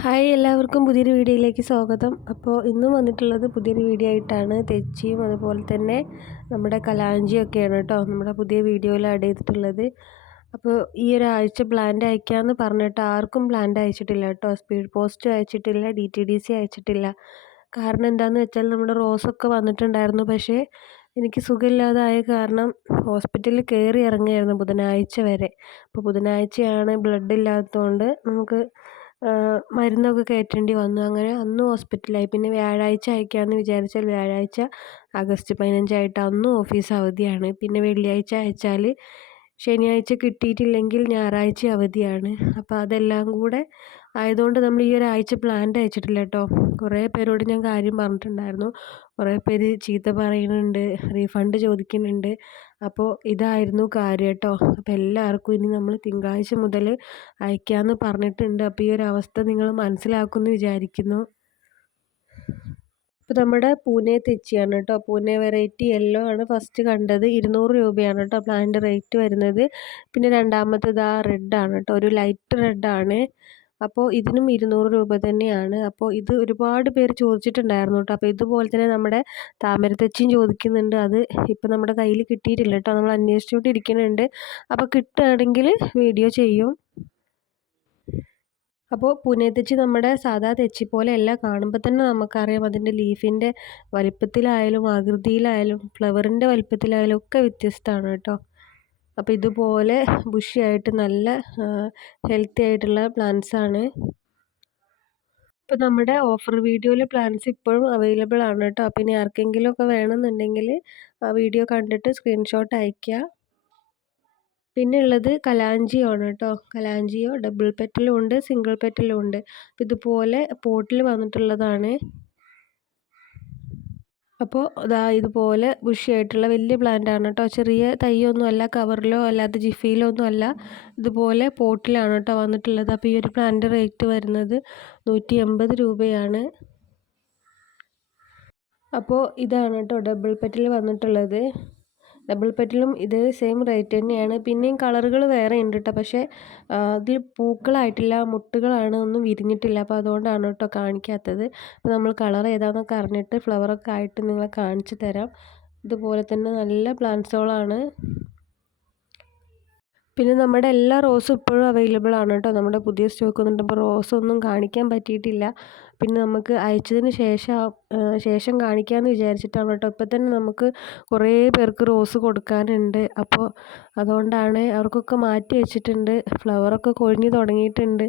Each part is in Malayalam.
ഹായ് എല്ലാവർക്കും പുതിയൊരു വീഡിയോയിലേക്ക് സ്വാഗതം. അപ്പോൾ ഇന്ന് വന്നിട്ടുള്ളത് പുതിയൊരു വീഡിയോ ആയിട്ടാണ്. തെച്ചിയും അതുപോലെ തന്നെ നമ്മുടെ കലാഞ്ചിയൊക്കെയാണ് കേട്ടോ നമ്മുടെ പുതിയ വീഡിയോയിൽ ആഡ് ചെയ്തിട്ടുള്ളത്. അപ്പോൾ ഈ ഒരാഴ്ച പ്ലാന്റ് അയക്കാമെന്ന് പറഞ്ഞിട്ട് ആർക്കും പ്ലാന്റ് അയച്ചിട്ടില്ല കേട്ടോ. സ്പീഡ് പോസ്റ്റ് അയച്ചിട്ടില്ല ഡി ടി ഡി സി അയച്ചിട്ടില്ല. കാരണം എന്താണെന്ന് വെച്ചാൽ നമ്മുടെ റോസൊക്കെ വന്നിട്ടുണ്ടായിരുന്നു. പക്ഷേ എനിക്ക് സുഖമില്ലാതായ കാരണം ഹോസ്പിറ്റലിൽ കയറി ഇറങ്ങുകയായിരുന്നു ബുധനാഴ്ച വരെ. അപ്പോൾ ബുധനാഴ്ചയാണ് ബ്ലഡ് ഇല്ലാത്തതുകൊണ്ട് നമുക്ക് മരുന്നൊക്കെ കയറ്റേണ്ടി വന്നു. അങ്ങനെ അന്ന് ഹോസ്പിറ്റലായി. പിന്നെ വ്യാഴാഴ്ച അയക്കാമെന്ന് വിചാരിച്ചാൽ വ്യാഴാഴ്ച ആഗസ്റ്റ് പതിനഞ്ചായിട്ട് അന്നും ഓഫീസ് അവധിയാണ്. പിന്നെ വെള്ളിയാഴ്ച അയച്ചാൽ ശനിയാഴ്ച കിട്ടിയിട്ടില്ലെങ്കിൽ ഞായറാഴ്ച അവധിയാണ്. അപ്പോൾ അതെല്ലാം കൂടെ ആയതുകൊണ്ട് നമ്മൾ ഈ ഒരാഴ്ച പ്ലാൻഡ് അയച്ചിട്ടില്ല കേട്ടോ കുറേ പേരോട് ഞാൻ കാര്യം പറഞ്ഞിട്ടുണ്ടായിരുന്നു. കുറേ പേര് ചീത്ത പറയുന്നുണ്ട് റീഫണ്ട് ചോദിക്കുന്നുണ്ട്. അപ്പോൾ ഇതായിരുന്നു കാര്യം കേട്ടോ അപ്പോൾ എല്ലാവർക്കും ഇനി നമ്മൾ തിങ്കളാഴ്ച മുതൽ അയക്കാമെന്ന് പറഞ്ഞിട്ടുണ്ട്. അപ്പോൾ ഈ ഒരു അവസ്ഥ നിങ്ങൾ മനസ്സിലാക്കുമെന്ന് വിചാരിക്കുന്നു. ഇപ്പോൾ നമ്മുടെ പൂനെ തെച്ചിയാണ് കേട്ടോ. പൂനെ വെറൈറ്റി യെല്ലോ ആണ് ഫസ്റ്റ് കണ്ടത്. ഇരുന്നൂറ് രൂപയാണ് കേട്ടോ പ്ലാന്റ് റേറ്റ് വരുന്നത്. പിന്നെ രണ്ടാമത്തേത് ആ റെഡാണ് കേട്ടോ. ഒരു ലൈറ്റ് റെഡാണ് അപ്പോൾ ഇതിനും ഇരുന്നൂറ് രൂപ തന്നെയാണ്. അപ്പോൾ ഇത് ഒരുപാട് പേര് ചോദിച്ചിട്ടുണ്ടായിരുന്നു കേട്ടോ. അപ്പോൾ ഇതുപോലെ തന്നെ നമ്മുടെ താമരത്തെച്ചിയും ചോദിക്കുന്നുണ്ട്. അത് ഇപ്പോൾ നമ്മുടെ കയ്യിൽ കിട്ടിയിട്ടില്ല കേട്ടോ. നമ്മൾ അന്വേഷിച്ചുകൊണ്ടിരിക്കുന്നുണ്ട്. അപ്പോൾ കിട്ടുകയാണെങ്കിൽ വീഡിയോ ചെയ്യും. അപ്പോൾ പുനേതച്ചി തെച്ചി നമ്മുടെ സാധാ തെച്ചി പോലെയല്ല കാണുമ്പോൾ തന്നെ നമുക്കറിയാം അതിന്റെ ലീഫിന്റെ വലിപ്പത്തിലായാലും ആകൃതിയിലായാലും ഫ്ലവറിന്റെ വലിപ്പത്തിലായാലും ഒക്കെ വ്യത്യസ്തമാണ് കേട്ടോ. അപ്പോൾ ഇതുപോലെ ബുഷിയായിട്ട് നല്ല ഹെൽത്തി ആയിട്ടുള്ള പ്ലാന്റ്സ് ആണ്. ഇപ്പോൾ നമ്മുടെ ഓഫർ വീഡിയോയിലെ പ്ലാൻസ് ഇപ്പോഴും അവൈലബിൾ ആണ് കേട്ടോ. അപ്പോൾ ഇനി ആർക്കെങ്കിലും ഒക്കെ വേണമെന്നുണ്ടെങ്കിൽ ആ വീഡിയോ കണ്ടിട്ട് സ്ക്രീൻഷോട്ട് അയയ്ക്കുക പിന്നെ ഉള്ളത് കലാഞ്ചിയോ ആണ് കേട്ടോ. കലാഞ്ചിയോ ഡബിൾ പെറ്റലും ഉണ്ട് സിംഗിൾ പെറ്റലും ഉണ്ട്. ഇതുപോലെ പോട്ടിൽ വന്നിട്ടുള്ളതാണ്. അപ്പോൾ ഇതാ ഇതുപോലെ ബുഷിയായിട്ടുള്ള വലിയ പ്ലാന്റ് ആണ് കേട്ടോ. ചെറിയ തൈയൊന്നും അല്ല കവറിലോ അല്ലാതെ ജിഫിയിലോ ഒന്നും അല്ല. ഇതുപോലെ പോട്ടിലാണ് കേട്ടോ വന്നിട്ടുള്ളത്. അപ്പോൾ ഈ ഒരു പ്ലാന്റ് റേറ്റ് വരുന്നത് നൂറ്റി എൺപത് രൂപയാണ്. അപ്പോൾ ഇതാണ് കേട്ടോ ഡബിൾ പെറ്റിൽ വന്നിട്ടുള്ളത്. ഡബിൾ പെറ്റിലും ഇതേ സെയിം റേറ്റ് തന്നെയാണ്. പിന്നെയും കളറുകൾ വേറെ ഉണ്ട് കേട്ടോ പക്ഷേ ഇതിൽ പൂക്കളായിട്ടില്ല മുട്ടുകളാണ് ഒന്നും വിരിഞ്ഞിട്ടില്ല. അപ്പോൾ അതുകൊണ്ടാണ് കേട്ടോ കാണിക്കാത്തത്. അപ്പോൾ നമ്മൾ കളർ ഏതാണെന്നൊക്കെ അറിഞ്ഞിട്ട് ഫ്ലവറൊക്കെ ആയിട്ട് നിങ്ങളെ കാണിച്ചു തരാം. ഇതുപോലെ തന്നെ നല്ല പ്ലാന്റ്സുകളാണ് പിന്നെ നമ്മുടെ എല്ലാ റോസും ഇപ്പോഴും അവൈലബിൾ ആണ് കേട്ടോ. നമ്മുടെ പുതിയ സ്റ്റോക്ക് വന്നിട്ട് അപ്പോൾ റോസൊന്നും കാണിക്കാൻ പറ്റിയിട്ടില്ല. പിന്നെ നമുക്ക് അയച്ചതിന് ശേഷം ശേഷം കാണിക്കാമെന്ന് വിചാരിച്ചിട്ടാണ് കേട്ടോ. ഇപ്പം തന്നെ നമുക്ക് കുറേ പേർക്ക് റോസ് കൊടുക്കാനുണ്ട്. അപ്പോൾ അതുകൊണ്ടാണ് അവർക്കൊക്കെ മാറ്റി വെച്ചിട്ടുണ്ട്. ഫ്ലവറൊക്കെ കൊഴിഞ്ഞ് തുടങ്ങിയിട്ടുണ്ട്.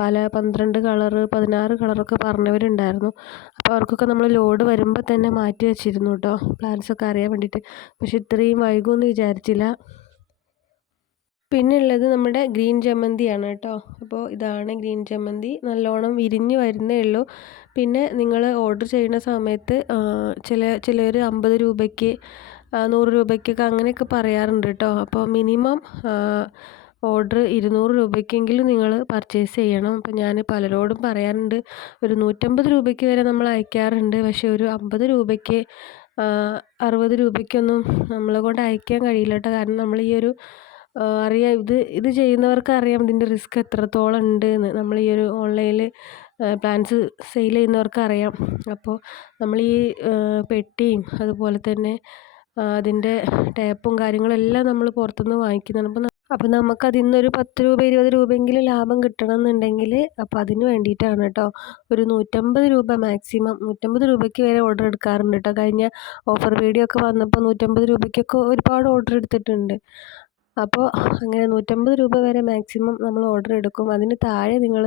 പല പന്ത്രണ്ട് കളറ് പതിനാറ് കളറൊക്കെ പറഞ്ഞവരുണ്ടായിരുന്നു. അപ്പോൾ അവർക്കൊക്കെ നമ്മൾ ലോഡ് വരുമ്പോൾ തന്നെ മാറ്റി വെച്ചിരുന്നു കേട്ടോ. പ്ലാൻസൊക്കെ അറിയാൻ വേണ്ടിയിട്ട്. പക്ഷെ ഇത്രയും വൈകുമെന്ന് വിചാരിച്ചില്ല. പിന്നെ ഉള്ളത് നമ്മുടെ ഗ്രീൻ ജമന്തിയാണ് കേട്ടോ. അപ്പോൾ ഇതാണ് ഗ്രീൻ ജമന്തി. നല്ലോണം വിരിഞ്ഞ് വരുന്നേ ഉള്ളൂ. പിന്നെ നിങ്ങൾ ഓർഡർ ചെയ്യുന്ന സമയത്ത് ചില ചിലർ അമ്പത് രൂപയ്ക്ക് നൂറ് രൂപയ്ക്കൊക്കെ അങ്ങനെയൊക്കെ പറയാറുണ്ട് കേട്ടോ. അപ്പോൾ മിനിമം ഓർഡർ ഇരുന്നൂറ് രൂപയ്ക്കെങ്കിലും നിങ്ങൾ പർച്ചേസ് ചെയ്യണം. അപ്പോൾ ഞാൻ പലരോടും പറയാറുണ്ട് ഒരു നൂറ്റമ്പത് രൂപയ്ക്ക് വരെ നമ്മൾ അയക്കാറുണ്ട്. പക്ഷേ ഒരു അമ്പത് രൂപയ്ക്ക് അറുപത് രൂപയ്ക്കൊന്നും നമ്മളെ കൊണ്ട് അയക്കാൻ കഴിയില്ല കേട്ടോ. കാരണം നമ്മൾ ഈ ഒരു അറിയാം. ഇത് ഇത് ചെയ്യുന്നവർക്ക് അറിയാം ഇതിന്റെ റിസ്ക് എത്രത്തോളം ഉണ്ട് എന്ന് നമ്മൾ ഈ ഒരു ഓൺലൈനിൽ പ്ലാൻസ് സെയിൽ ചെയ്യുന്നവർക്ക് അറിയാം. അപ്പോൾ നമ്മൾ ഈ പെട്ടിയും അതുപോലെ തന്നെ അതിന്റെ ടേപ്പും കാര്യങ്ങളും എല്ലാം നമ്മൾ പുറത്തുനിന്ന് വാങ്ങിക്കുന്നതാണ്. അപ്പോൾ അപ്പോൾ നമുക്ക് അതിൽ നിന്നൊരു പത്ത് രൂപ ഇരുപത് രൂപയെങ്കിലും ലാഭം കിട്ടണം എന്നുണ്ടെങ്കിൽ അപ്പോൾ അതിന് വേണ്ടിയിട്ടാണ് കേട്ടോ. ഒരു നൂറ്റമ്പത് രൂപ മാക്സിമം നൂറ്റമ്പത് രൂപയ്ക്ക് വരെ ഓർഡർ എടുക്കാറുണ്ട് കേട്ടോ. കഴിഞ്ഞ ഓഫർ വീഡിയോ ഒക്കെ വന്നപ്പോൾ നൂറ്റമ്പത് രൂപയ്ക്കൊക്കെ ഒരുപാട് ഓർഡർ എടുത്തിട്ടുണ്ട്. അപ്പോൾ അങ്ങനെ നൂറ്റമ്പത് രൂപ വരെ മാക്സിമം നമ്മൾ ഓർഡർ എടുക്കും. അതിന് താഴെ നിങ്ങൾ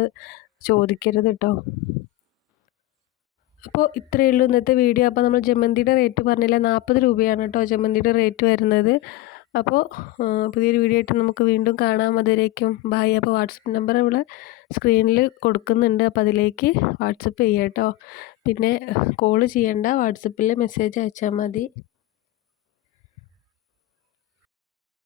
ചോദിക്കരുത് കേട്ടോ. അപ്പോൾ ഇത്രയേ ഉള്ളൂ ഇന്നത്തെ വീഡിയോ. അപ്പോൾ നമ്മൾ ജമന്തിയുടെ റേറ്റ് പറഞ്ഞില്ല നാൽപ്പത് രൂപയാണ് കേട്ടോ ജമന്തിയുടെ റേറ്റ് വരുന്നത്. അപ്പോൾ പുതിയൊരു വീഡിയോ ആയിട്ട് നമുക്ക് വീണ്ടും കാണാം. അതുവരേക്കും ബായ് അപ്പോൾ വാട്സപ്പ് നമ്പർ ഇവിടെ സ്ക്രീനിൽ കൊടുക്കുന്നുണ്ട്. അപ്പോൾ അതിലേക്ക് വാട്സപ്പ് ചെയ്യാം കേട്ടോ. പിന്നെ കോൾ ചെയ്യേണ്ട. വാട്സപ്പിൽ മെസ്സേജ് അയച്ചാൽ മതി.